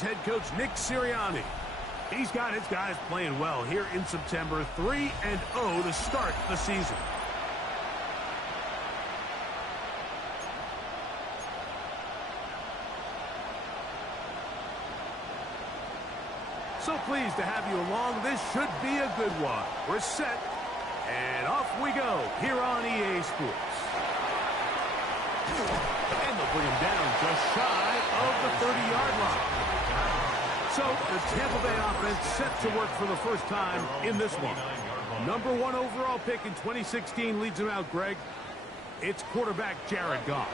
Head coach Nick Sirianni. He's got his guys playing well here in September, 3-0 to start the season. So pleased to have you along. This should be a good one. We're set, and off we go here on EA Sports. And they'll bring him down just shy of the 30-yard line. So the Tampa Bay offense set to work for the first time in this one. Number 1 overall pick in 2016 leads him out, Greg. It's quarterback Jared Goff.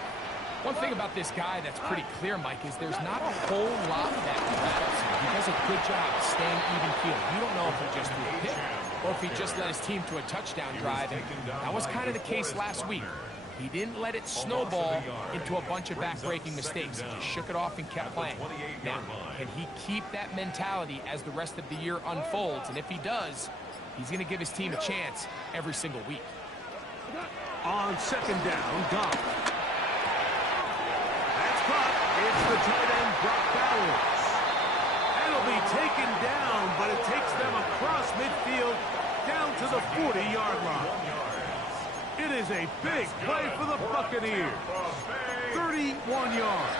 One thing about this guy that's pretty clear, Mike, is there's not a whole lot that rattles him. He does a good job staying even keel. You don't know if he just threw a pick or if he just led his team to a touchdown drive. And that was kind of the case last week. He didn't let it snowball into a bunch of back-breaking mistakes. He just shook it off and kept playing. Now, can he keep that mentality as the rest of the year unfolds? And if he does, he's going to give his team a chance every single week. On second down, Goff. That's caught. It's the tight end, Brock Bowers. That'll be taken down, but it takes them across midfield down to the 40-yard line. It is a big play for the Buccaneers. 31 yards.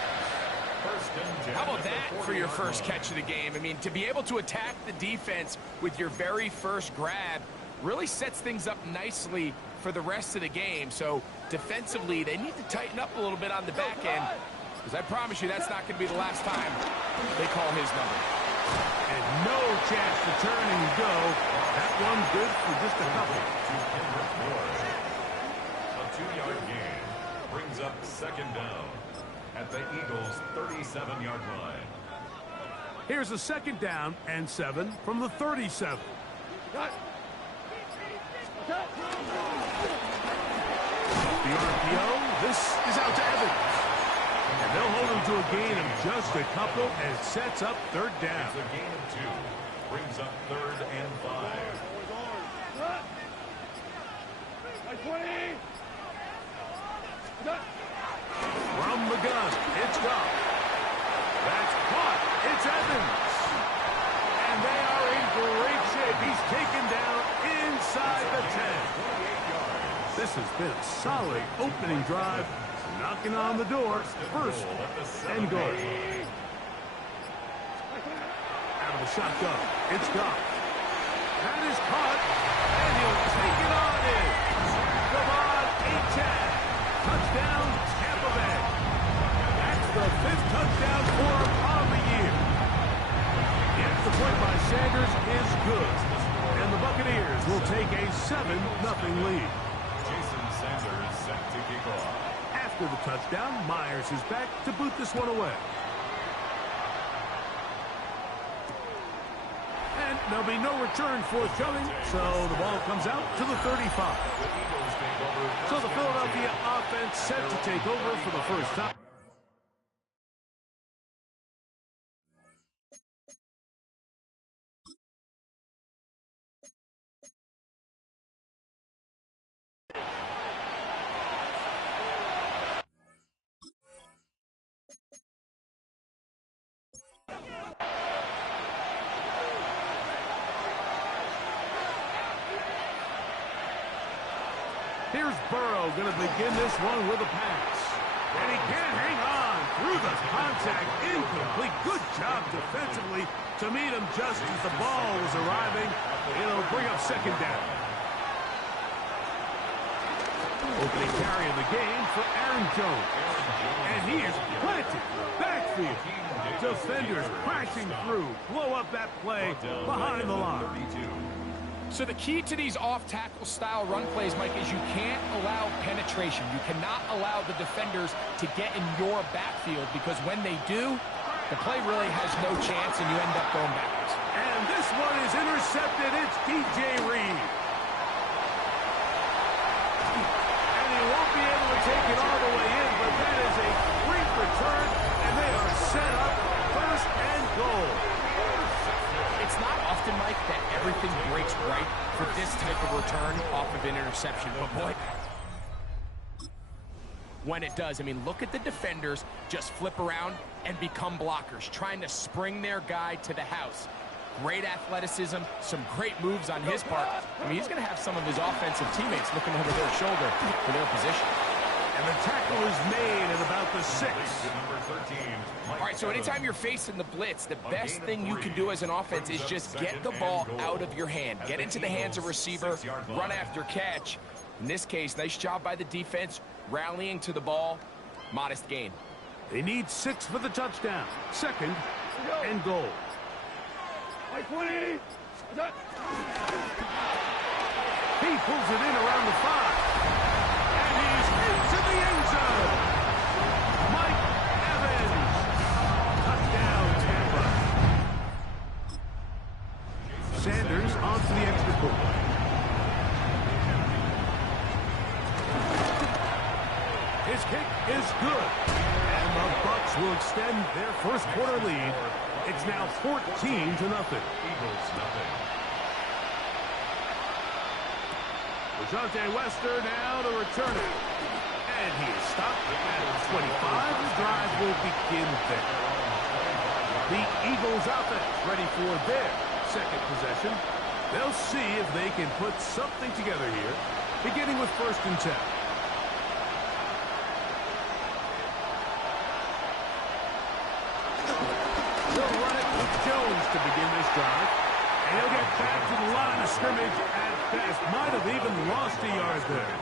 How about that for your first catch of the game? I mean, to be able to attack the defense with your very first grab really sets things up nicely for the rest of the game. So defensively, they need to tighten up a little bit on the back end, because I promise you that's not going to be the last time they call his number. And no chance to turn and go. That one good for just a couple. 2-yard gain brings up second down at the Eagles' 37-yard line. Here's a second down and 7 from the 37. The RPO, this is out to Evans. And they'll hold him to a gain of just a couple, and it sets up third down. It's a gain of 2. Brings up 3rd and 5. From the gun, it's Goff. That's caught. It's Evans. And they are in great shape. He's taken down inside the 10. This has been a solid opening drive. Knocking on the door. First and goal. Out of the shotgun, it's Goff. That is caught. And he'll take it on in. Come on, 8-10. Touchdown, Tampa Bay. That's the 5th touchdown for him on the year. The extra point by Sanders is good. And the Buccaneers will take a 7-0 lead. Jason Sanders set to kick off. After the touchdown, Myers is back to boot this one away. And there'll be no return forthcoming, so the ball comes out to the 35. So the Philadelphia offense set to take over for the first time. Here's Burrow going to begin this one with a pass. And he can't hang on through the contact. Incomplete. Good job defensively to meet him just as the ball was arriving. It'll bring up second down. Opening carry of the game for Aaron Jones. And he is planted. Backfield. Defenders crashing through. Blow up that play behind the line. So the key to these off-tackle style run plays, Mike, is you can't allow penetration. You cannot allow the defenders to get in your backfield, because when they do, the play really has no chance and you end up going backwards. And this one is intercepted. It's DJ Reed. And he won't be able to take it all the way in, but that is a great return, and they are set up first and goal. It's not often, Mike, that everything breaks right for this type of return off of an interception. But, boy, when it does. I mean, look at the defenders just flip around and become blockers, trying to spring their guy to the house. Great athleticism, some great moves on his part. I mean, he's going to have some of his offensive teammates looking over their shoulder for their position. And the tackle is made at about the 6. All right, so anytime you're facing the blitz, the best thing you can do as an offense is just get the ball out of your hand. Get into the hands of receiver, run after catch. In this case, nice job by the defense, rallying to the ball. Modest gain. They need 6 for the touchdown. 2nd and goal. He pulls it in around the 5. And he's into the end zone. Mike Evans. Touchdown, Tampa. Sanders on to the extra point. His kick is good. And the Bucs will extend their first quarter lead. It's now 14-0. Eagles nothing. Rajante Wester now to return it. And he is stopped at 25. The drive will begin there. The Eagles offense ready for their second possession. They'll see if they can put something together here, beginning with 1st and 10. They'll run it with Jones to begin this drive. And he'll get back to the line of scrimmage at best. Might have even lost a yard there.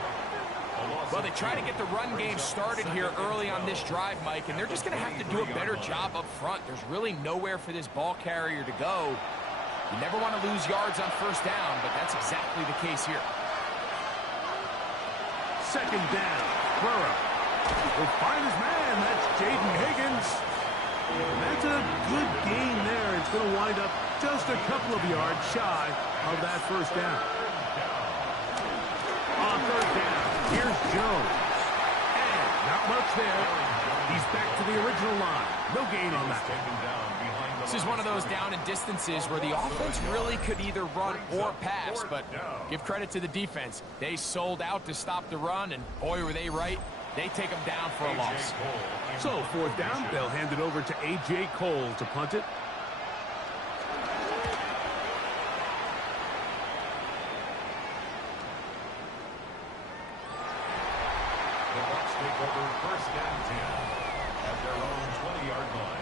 Well, they try to get the run game started here early on this drive, Mike, and they're just going to have to do a better job up front. There's really nowhere for this ball carrier to go. You never want to lose yards on 1st down, but that's exactly the case here. 2nd down. Burrow will find his man. That's Jaden Higgins. And that's a good gain there. It's going to wind up just a couple of yards shy of that 1st down. On 3rd down, here's Jones. And not much there. He's back to the original line. No gain on that. This is one of those down and distances where the offense really could either run or pass, but give credit to the defense. They sold out to stop the run, and boy, were they right. They take them down for a loss. So 4th down, they'll hand it over to A.J. Cole to punt it. The Bucs take over 1st and 10 at their own 20-yard line.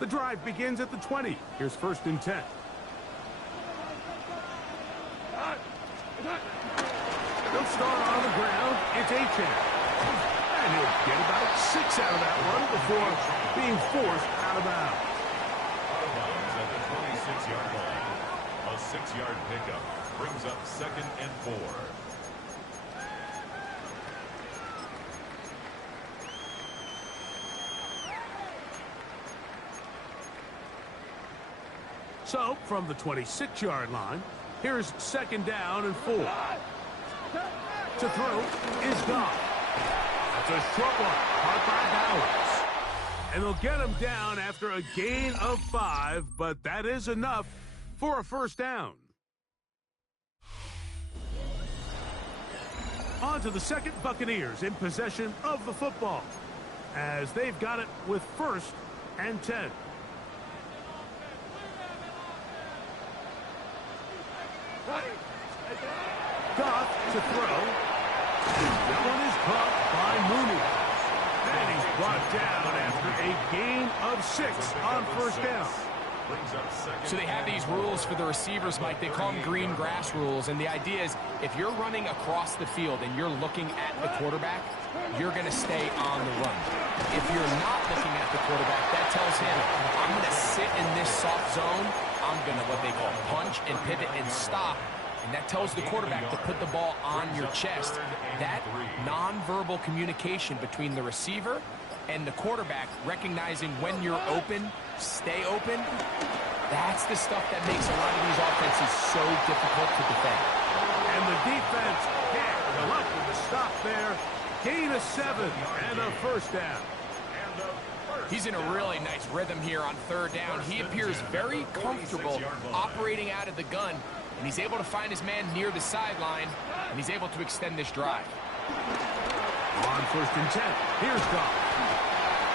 The drive begins at the 20. Here's 1st and 10. They'll start on the ground. It's Achane. And he'll get about 6 out of that one before being forced out of bounds. Out of bounds at the 26-yard line. A 6-yard pickup brings up 2nd and 4. So, from the 26-yard line, here's 2nd down and 4. To throw is Goff. That's a short one, caught by Bowers. And they'll get him down after a gain of 5, but that is enough for a 1st down. On to the 2nd, Buccaneers in possession of the football, as they've got it with 1st and 10. Goff to throw. That one is caught by Mooney. And he's brought down after a gain of 6 on 1st down. So they have these rules for the receivers, Mike. They call them green grass rules. And the idea is if you're running across the field and you're looking at the quarterback, you're going to stay on the run. If you're not looking at the quarterback, that tells him, I'm going to sit in this soft zone. I'm going to what they call punch and pivot and stop. And that tells the quarterback to put the ball on your chest. That nonverbal communication between the receiver and the quarterback, recognizing when you're open, stay open, that's the stuff that makes a lot of these offenses so difficult to defend. And the defense can't luck with the stop there. Gain of 7 and a 1st down. And a 1st He's in a really nice rhythm here on third down. He appears very comfortable operating out of the gun, and he's able to find his man near the sideline, and he's able to extend this drive. On 1st and 10, here's Goff.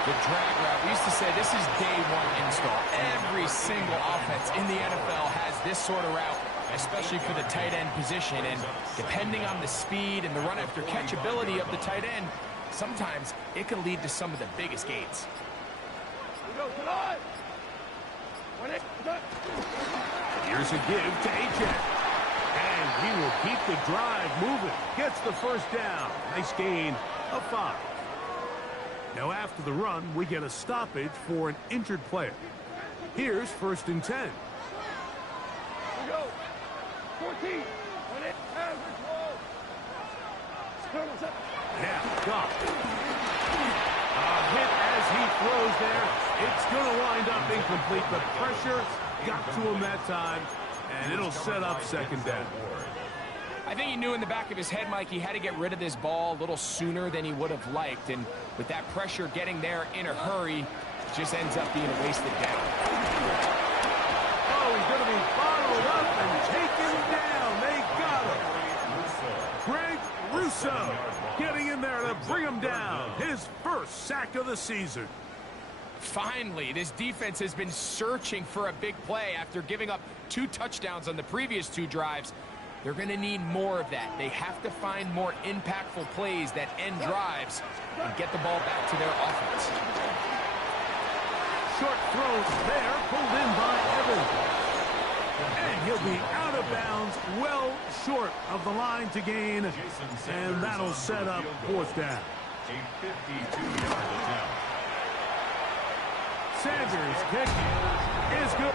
The drag route, we used to say this is day one install. Every single offense in the NFL has this sort of route, especially for the tight end position. And depending on the speed and the run after catch ability of the tight end, sometimes it can lead to some of the biggest gains. Here's a give to H.J. And he will keep the drive moving. Gets the first down. Nice gain of 5. Now after the run, we get a stoppage for an injured player. Here's 1st and 10. We go. 14. Now, Goff. A hit as he throws there. It's going to wind up incomplete, but pressure got to him that time, and it'll set up 2nd down. I think he knew in the back of his head, Mike, he had to get rid of this ball a little sooner than he would have liked, and with that pressure getting there in a hurry, it just ends up being a wasted down. Oh, he's going to be bottled up and taken down. They got him. Greg Russo getting in there to bring him down. His first sack of the season. Finally, this defense has been searching for a big play after giving up 2 touchdowns on the previous 2 drives. They're going to need more of that. They have to find more impactful plays that end drives and get the ball back to their offense. Short throws there, pulled in by Evans. And he'll be out of bounds, well short of the line to gain. And that'll set up 4th down. A 52-yard attempt. Sanders' kick is good.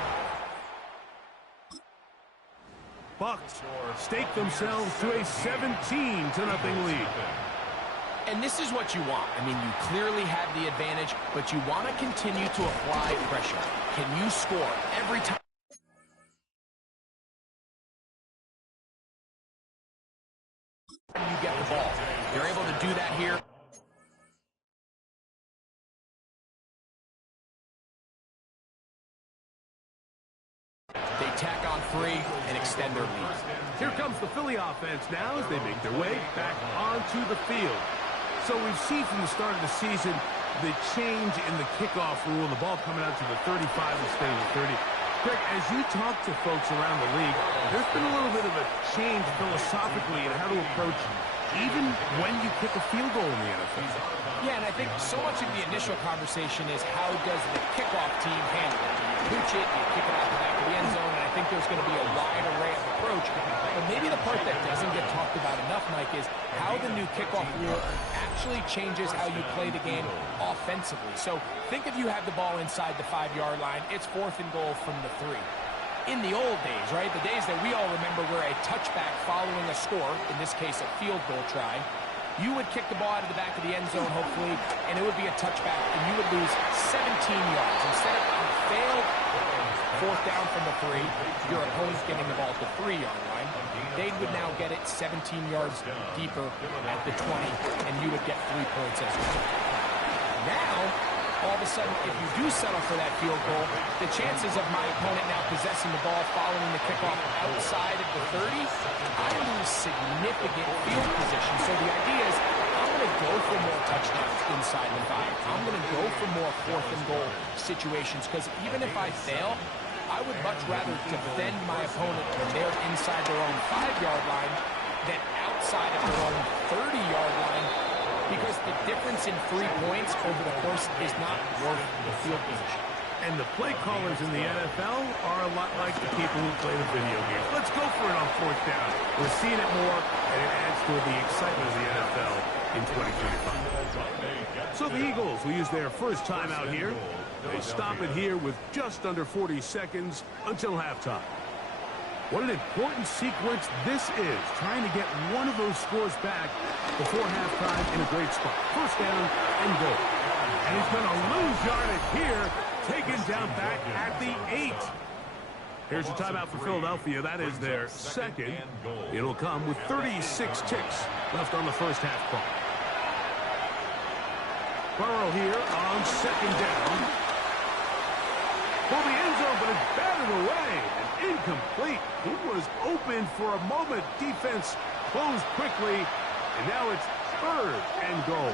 Bucs stake themselves to a 17-0 lead. And this is what you want. I mean, you clearly have the advantage, but you want to continue to apply pressure. Can you score every time you get the ball? You're able to do that here. They tack on 3 and extend their lead. Here comes the Philly offense now as they make their way back onto the field. So we've seen from the start of the season the change in the kickoff rule, the ball coming out to the 35 instead of the 30. Greg, as you talk to folks around the league, there's been a little bit of a change philosophically in how to approach even when you kick a field goal in the NFL. Yeah, and I think so much of the initial conversation is how does the kickoff team handle it? You pitch it, you kick it out the back of the end zone, and I think there's going to be a wide array of approach. But maybe the part that doesn't get talked about enough, Mike, is how the new kickoff rule actually changes how you play the game offensively. So think if you have the ball inside the 5-yard line, it's 4th and goal from the 3. In the old days, right, the days that we all remember where a touchback following a score, in this case a field goal try, you would kick the ball out of the back of the end zone, hopefully, and it would be a touchback, and you would lose 17 yards. Instead of a failed 4th down from the 3, your opponent's getting the ball at the 3-yard line. They would now get it 17 yards deeper at the 20, and you would get 3 points as well. Now, all of a sudden, if you do settle for that field goal, the chances of my opponent now possessing the ball following the kickoff outside of the 30, I lose significant field position. So the idea is I'm going to go for more touchdowns inside the 5. I'm going to go for more 4th and goal situations because even if I fail, I would much rather defend my opponent when they're inside their own 5-yard line than outside of their own 30-yard line, because the difference in 3 points over the course is not worth the field position. And the play callers in the NFL are a lot like the people who play the video games. Let's go for it on 4th down. We're seeing it more, and it adds to the excitement of the NFL in 2025. So the Eagles will use their first time out here. They stop it here with just under 40 seconds until halftime. What an important sequence this is, trying to get one of those scores back before halftime in a great spot. First down and goal. And he's going to lose yardage here, taken down back at the 8. Here's a timeout for Philadelphia. That is their second. It'll come with 36 ticks left on the first half clock. Burrow here on second down. For the end zone, but it's batted away and incomplete. He was open for a moment. Defense closed quickly, and now it's third and goal.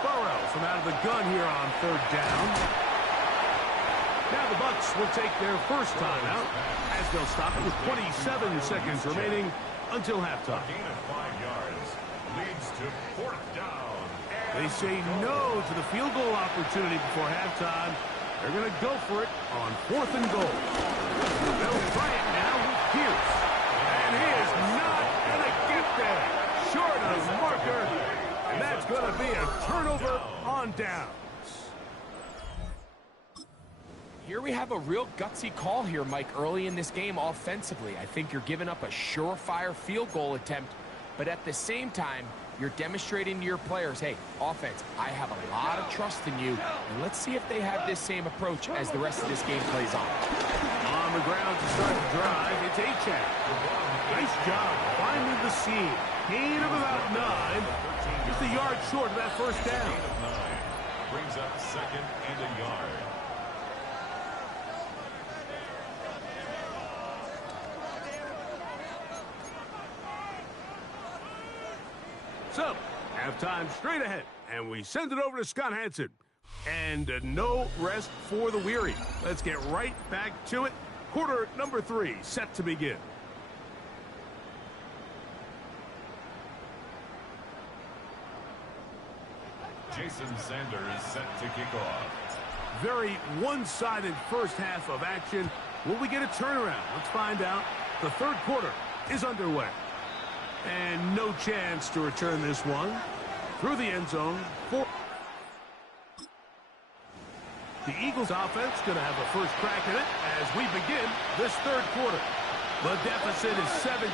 Burrow from out of the gun here on third down. Now the Bucs will take their first timeout as they'll stop it with 27 seconds remaining until halftime. Gain of 5 yards leads to fourth down. They say no to the field goal opportunity before halftime. They're going to go for it on fourth and goal. They'll try it now with Pierce. And he is not going to get there. Short of the marker. And that's going to be a turnover on downs. Here we have a real gutsy call here, Mike, early in this game offensively. I think you're giving up a surefire field goal attempt, but at the same time, you're demonstrating to your players, hey, offense, I have a lot of trust in you, and let's see if they have this same approach as the rest of this game plays on. On the ground to start the drive, it's Achak. Nice job finding the seam. Gain of about 9. Just a yard short of that first down. Gain of 9 brings up second and a yard. So, halftime straight ahead, and we send it over to Scott Hanson. And no rest for the weary. Let's get right back to it. Quarter number 3 set to begin. Jason Sanders set to kick off. Very one-sided first half of action. Will we get a turnaround? Let's find out. The third quarter is underway. And no chance to return this one. Through the end zone. The Eagles offense going to have a first crack at it as we begin this third quarter. The deficit is 17,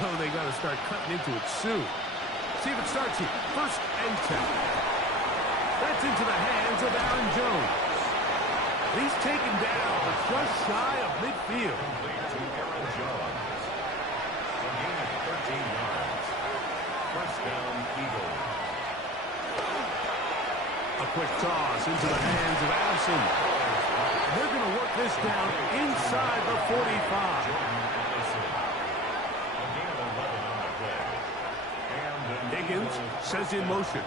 so they got to start cutting into it soon. See if it starts here. First and 10. That's into the hands of Aaron Jones. He's taken down, but just shy of midfield. Complete to Aaron Jones. A gain of 13 yards. First down, Eagles. A quick toss into the hands of Addison. They're going to work this down inside the 45. A gain of 11 on the play. And Higgins says in motion.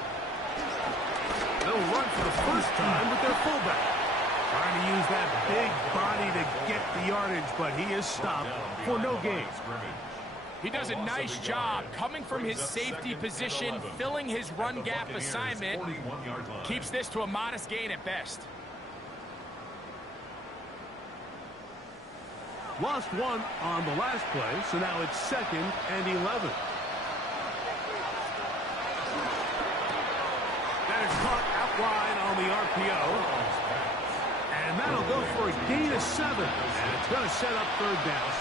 They'll run for the first time with their fullback. Trying to use that big body to get the yardage, but he is stopped for no gain. He does a nice job coming from his safety position, filling his run gap assignment. Keeps this to a modest gain at best. Lost one on the last play, so now it's second and 11. That is caught out wide on the RPO. And that'll go for a gain of 7. And it's going to set up third down.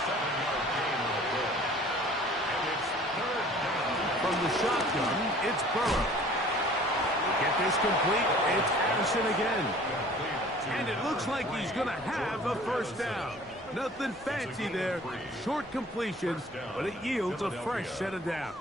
From the shotgun, it's Burrow. Get this complete. It's Addison again. And it looks like he's going to have a first down. Nothing fancy there. Short completion, but it yields a fresh set of downs.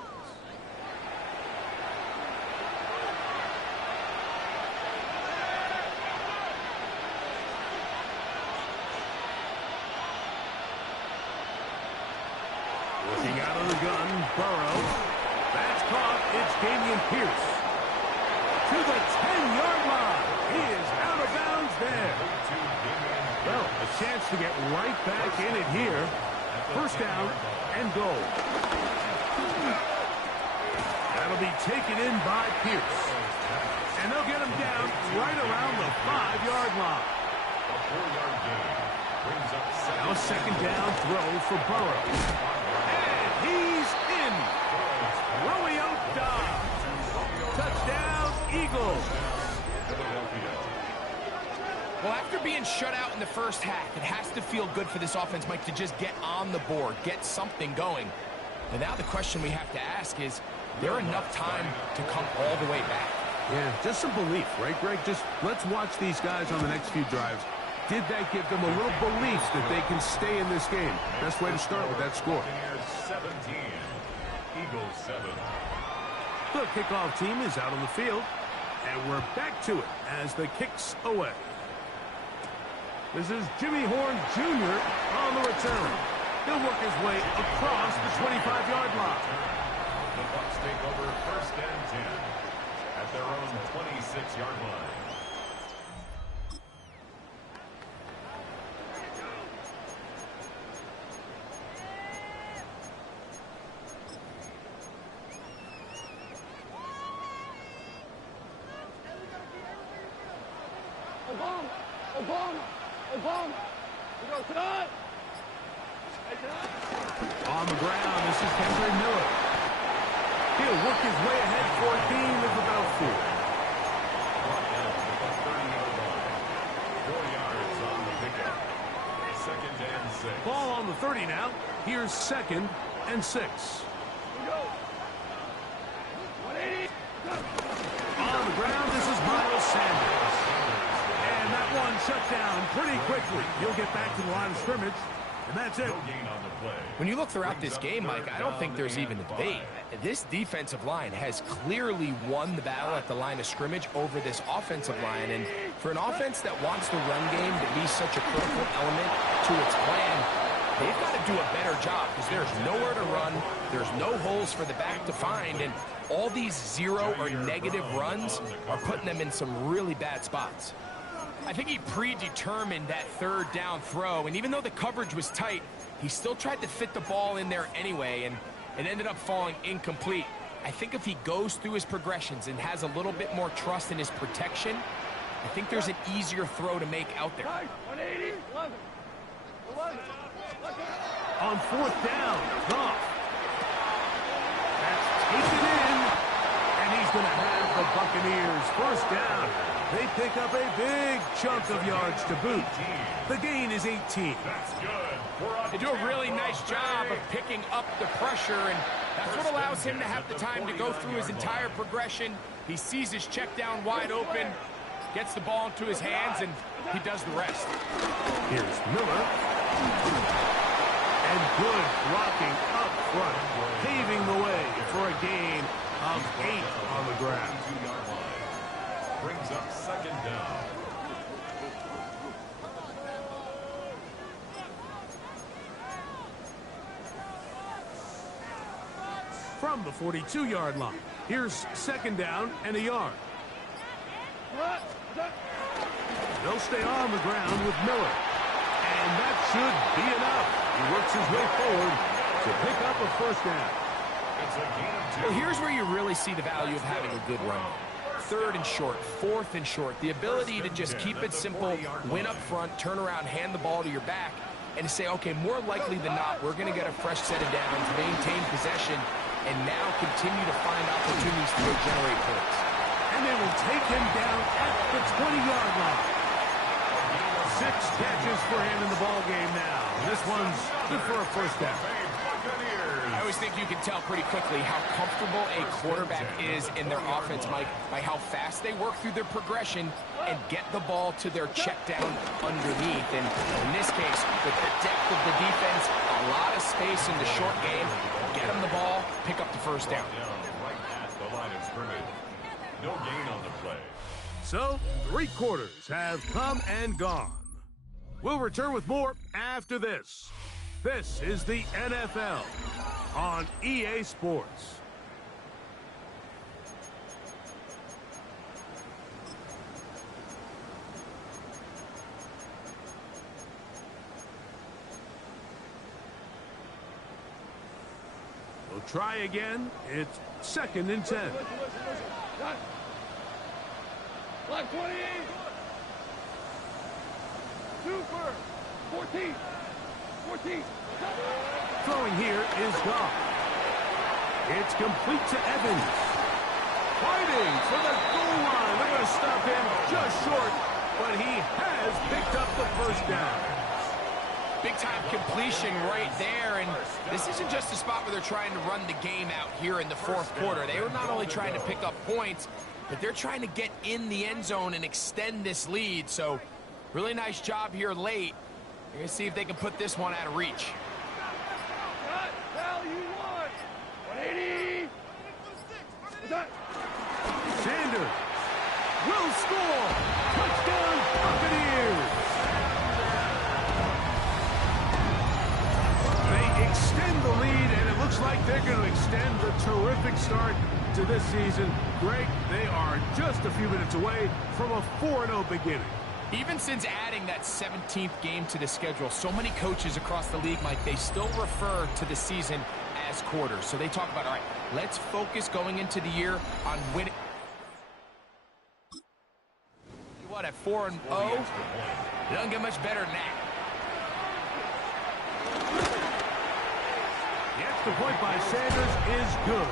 Looking out of the gun, Burrow. That's caught. It's Damian Pierce. To the 10-yard line. He is out of bounds there. Well, a chance to get right back in it here. First down and goal. That'll be taken in by Pierce. And they'll get him down right around the 5-yard line. A 4-yard gain brings up Now a second down throw for Burrow. And he's in. Romeo Dobbs. Touchdown, Eagles. Well, after being shut out in the first half, it has to feel good for this offense, Mike, to just get on the board, get something going. And now the question we have to ask is there enough time to come all the way back? Yeah, just some belief, right, Greg? Just let's watch these guys on the next few drives. Did that give them a little belief that they can stay in this game? Best way to start with that score. 17. Eagles 7. The kickoff team is out on the field, and we're back to it as the kick's away. This is Jimmy Horn Jr. on the return. He'll work his way across the 25-yard line. The Bucs take over 1st and 10 at their own 26-yard line. Obama. We go tonight. On the ground, this is Henry Miller. He'll work his way ahead for a gain of about 4. Brought down at the 30-yard line. 4 yards on the pickup. 2nd and 6. Ball on the 30 now. Here's 2nd and 6. We go. 180. On the ground, this is Miles Sanders. And that one shut down pretty quickly. He'll get back to the line of scrimmage, and that's it. No gain on the play. When you look throughout this game, Mike, I don't think there's even a debate. This defensive line has clearly won the battle at the line of scrimmage over this offensive line. And for an offense that wants the run game to be such a critical element to its plan, they've got to do a better job because there's nowhere to run. There's no holes for the back to find. And all these 0 or negative runs are putting them in some really bad spots. I think he predetermined that 3rd down throw, and even though the coverage was tight, he still tried to fit the ball in there anyway, and it ended up falling incomplete. I think if he goes through his progressions and has a little bit more trust in his protection, I think there's an easier throw to make out there. 180. 11. On 4th down, Goff. That's taken in, and he's going to have the Buccaneers 1st down. They pick up a big chunk of yards to boot. The gain is 18. That's good. They do a really nice job of picking up the pressure, and that's what allows him to have the time to go through his entire progression. He sees his check down wide open, gets the ball into his hands, and he does the rest. Here's Miller. And good blocking up front, paving the way for a gain of 8 on the ground. 2-yard line. Brings up 2nd down. From the 42-yard line, here's 2nd down and a yard. They'll stay on the ground with Miller. And that should be enough. He works his way forward to pick up a 1st down. It's a gain of 2. Well, here's where you really see the value of having a good run. 3rd and short, 4th and short. The ability to just keep it simple, win up front, turn around, hand the ball to your back, and to say, okay, more likely than not, we're going to get a fresh set of downs, maintain possession, and now continue to find opportunities to generate points. And they will take him down at the 20-yard line. 6 catches for him in the ball game now. This one's good for a 1st down. I always think you can tell pretty quickly how comfortable a quarterback is in their offense, Mike, by how fast they work through their progression and get the ball to their check down underneath. And in this case, with the depth of the defense, a lot of space in the short game, get them the ball, pick up the 1st down. Right at the line of scrimmage. No gain on the play. So, 3 quarters have come and gone. We'll return with more after this. This is the NFL on EA Sports. We'll try again. It's 2nd and 10. Black 28. 2 for 14. 14. Throwing here is Goff. It's complete to Evans. Fighting for the goal line. They're going to stop him just short, but he has picked up the 1st down. Big-time completion right there, and this isn't just a spot where they're trying to run the game out here in the 4th quarter. They were not only trying to pick up points, but they're trying to get in the end zone and extend this lead. So, really nice job here late. They're going to see if they can put this one out of reach. 80. Done. Sanders will score. Touchdown, Buccaneers. They extend the lead, and it looks like they're going to extend the terrific start to this season. Greg, they are just a few minutes away from a 4-0 beginning. Even since adding that 17th game to the schedule, so many coaches across the league, Mike, they still refer to the season as quarters. So they talk about, all right, let's focus going into the year on winning. What, at 4-0? It doesn't get much better than that. The extra point by Sanders is good.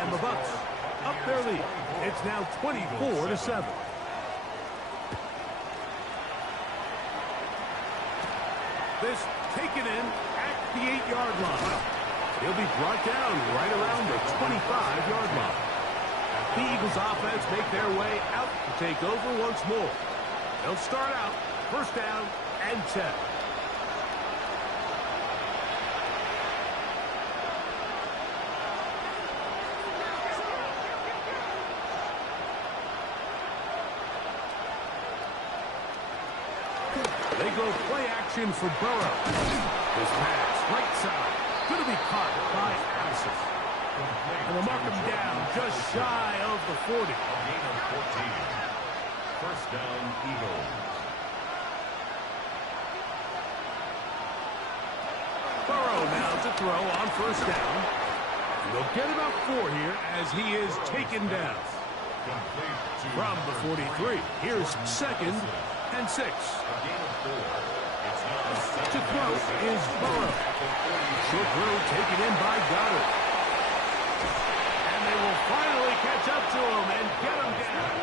And the Bucs up their lead. It's now 24-7. This taken in at the 8-yard line. He'll be brought down right around the 25-yard line. The Eagles offense make their way out to take over once more. They'll start out first down and 10. They go play action for Burrow. This pass, right side, going to be caught by Addison. And they'll mark him down just shy of the 40. Gain of 14. First down, Eagles. Burrow now to throw on first down. And they'll get about 4 here as he is taken down. From the 43, here's second and 6. To throw is Burrow. Short throw taken in by Goddard. And they will finally catch up to him and get him down.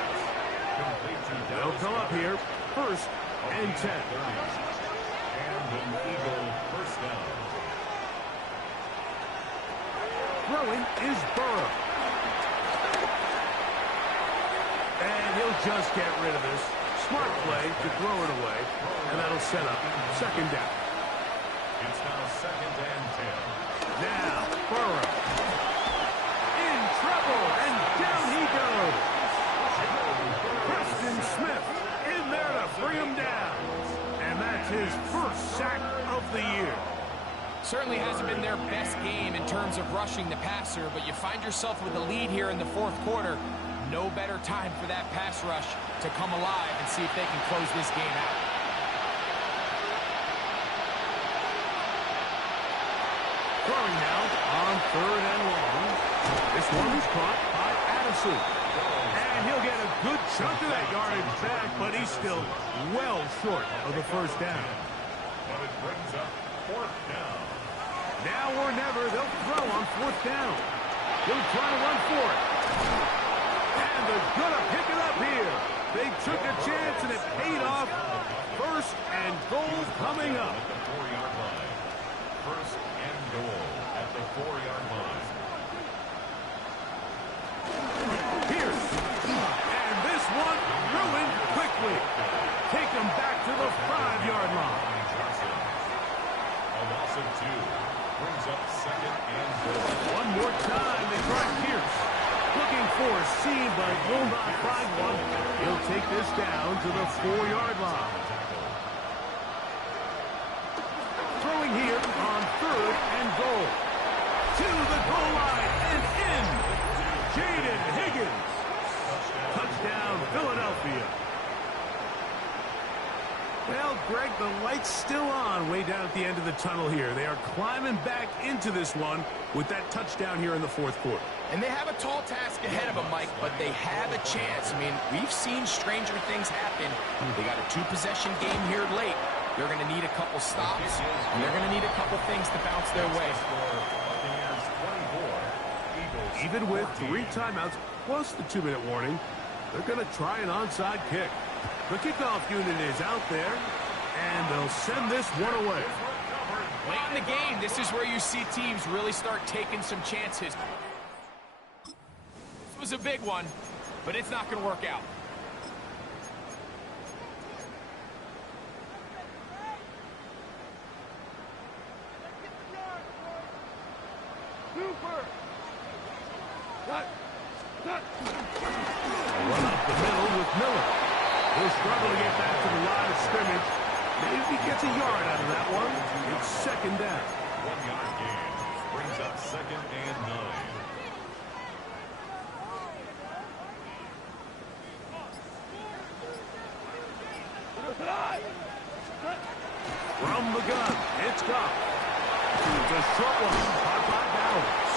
They'll come up here first and 10. And an Eagle first down. Throwing is Burrow. And he'll just get rid of this. Smart play to throw it away, and that'll set up second down. It's now second and 10. Now, Burrow. In trouble, and down he goes. Preston Smith in there to bring him down. And that's his first sack of the year. Certainly hasn't been their best game in terms of rushing the passer, but you find yourself with a lead here in the fourth quarter. No better time for that pass rush to come alive and see if they can close this game out. Throwing now on third and long. This one is caught by Addison. And he'll get a good chunk of that yardage back, but he's still well short of the first down. But it brings up fourth down. Now or never, they'll throw on fourth down. He'll try to run for it. And they're going to pick it up here. They took a chance, and it paid off. First and goal coming up. At the 4-yard line. First and goal at the 4-yard line. Pierce. And this one ruined quickly. Take them back to the 5-yard line. Johnson. A loss of 2. Brings up second and goal. One more time, they try Pierce. Looking for a seam, but will not find one. He'll take this down to the 4-yard line. Throwing here on third and goal. To the goal line and in. Jaden Higgins. Touchdown, Philadelphia. Well, Greg, the light's still on way down at the end of the tunnel here. They are climbing back into this one with that touchdown here in the fourth quarter. And they have a tall task ahead of them, Mike, but they have a chance. I mean, we've seen stranger things happen. They got a 2-possession game here late. They're going to need a couple stops, and they're going to need a couple things to bounce their way. Even with 3 timeouts plus the 2-minute warning, they're going to try an onside kick. The kickoff unit is out there, and they'll send this one away. Late in the game, this is where you see teams really start taking some chances. This was a big one, but it's not going to work out. Super. A run up the middle with Miller. He'll struggle to get back to the line of scrimmage. Maybe he gets a yard out of that one. It's second down. 1 yard gain. Brings up second and 9. From the gun, it's Goff. It's a short one, caught by Bowers.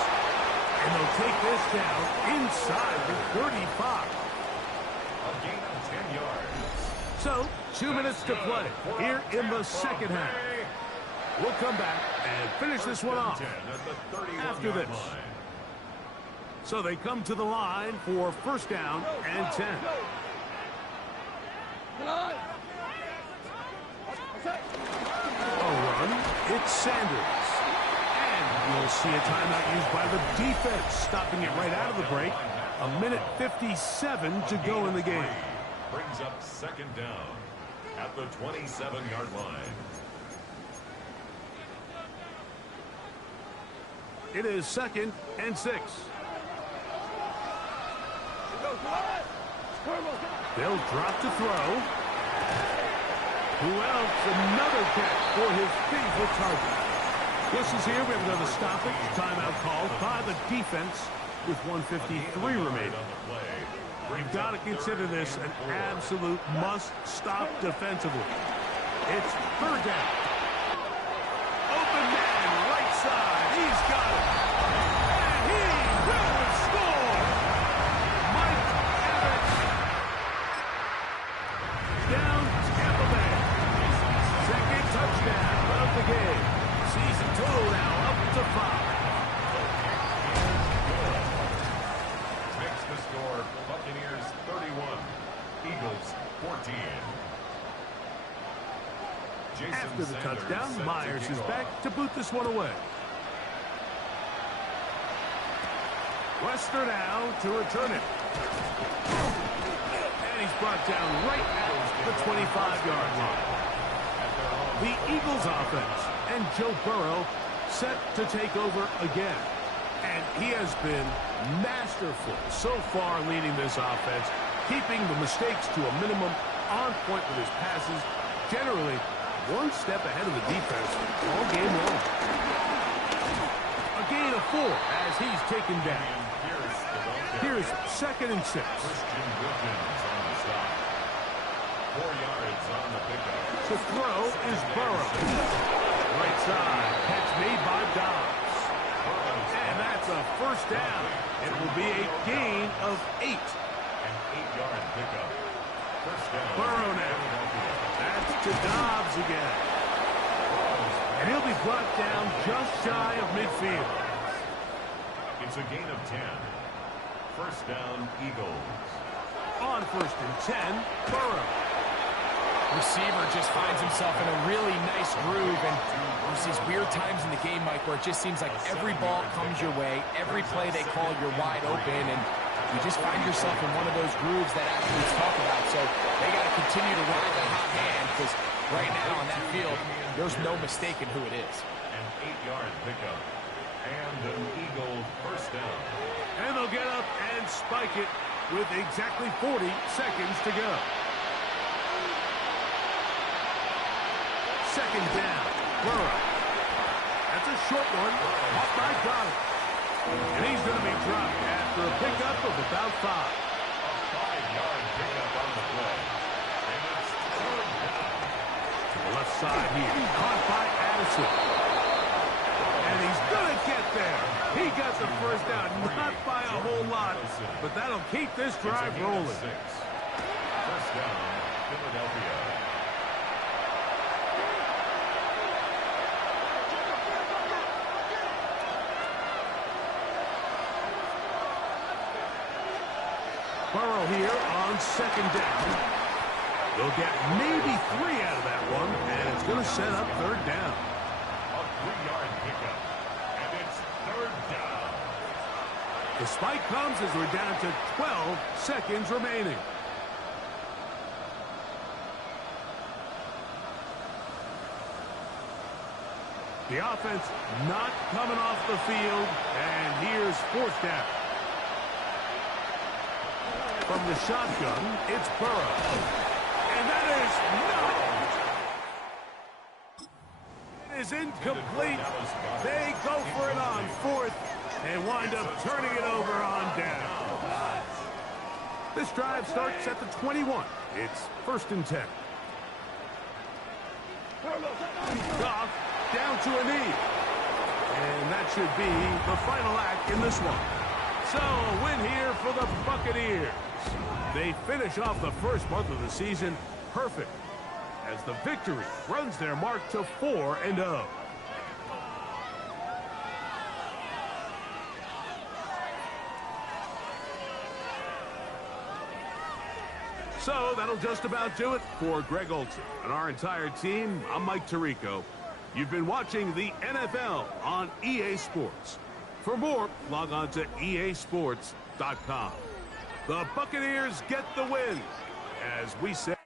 And they'll take this down inside the 35. A gain of 10 yards. So, 2 minutes to play here in the second half. We'll come back and finish this one off after this. So they come to the line for first down and 10. A run, it's Sanders. And you'll see a timeout used by the defense, stopping it right out of the break. 1:57 to go in the game. Brings up second down at the 27-yard line. It is second and 6. They'll drop to throw. Who else? Another catch for his favorite target. This is here. We have another stoppage. Timeout called by the defense with 1:53 remaining. We've got to consider this an absolute must-stop defensively. It's third down. Open man, right side. He's got it. And he will score. Mike Evans. Down Tampa Bay. Second touchdown of the game. Season total now up to 5. Makes the score Buccaneers 31, Eagles 14. After the touchdown, Myers is back to boot this one away. Lester now to return it. And he's brought down right at the 25-yard line. The Eagles offense and Joe Burrow set to take over again. And he has been masterful so far leading this offense, keeping the mistakes to a minimum, on point with his passes, generally one step ahead of the defense all game long. A gain of 4 as he's taken down. Here's second and 6. Christian Wilkins on the stop. 4 yards on the pickup. To throw is Burrow. Right side, catch made by Dobbs. And that's a first down. It will be a gain of 8. An 8-yard pickup. First down. Burrow now. That's to Dobbs again. And he'll be brought down just shy of midfield. It's a gain of 10. First down, Eagles. On first and 10, Burrow. Receiver just finds himself in a really nice groove, and there's these weird times in the game, Mike, where it just seems like every ball comes your way, every play they call, you're wide open, and you just find yourself in one of those grooves that athletes talk about. So they got to continue to ride that hot hand, because right now on that field, there's no mistaking who it is. An 8-yard pickup. And an Eagle first down. And they'll get up and spike it with exactly 40 seconds to go. Second down, Burrow. That's a short one, caught by Goddard. And he's going to be dropped after a pickup of about 5. A 5-yard pickup on the play. And it's third down. To the left side here, caught by Addison. And he's going to get there. He got the first down, not by a whole lot, but that'll keep this drive rolling. 6. First down, Philadelphia. Burrow here on second down. They'll get maybe 3 out of that one, and it's going to set up third down. A 3-yard pickup. And it's third down. The spike comes as we're down to 12 seconds remaining. The offense not coming off the field, and here's fourth down. From the shotgun, it's Burrow. And that is no. It is incomplete. They go for it on fourth and wind up turning it over on down. This drive starts at the 21. It's 1st and 10. Goff down to a knee. And that should be the final act in this one. So, a win here for the Buccaneers. They finish off the first month of the season perfect as the victory runs their mark to 4-0. So that'll just about do it for Greg Olsen and our entire team. I'm Mike Tirico. You've been watching the NFL on EA Sports. For more, log on to easports.com. The Buccaneers get the win, as we say.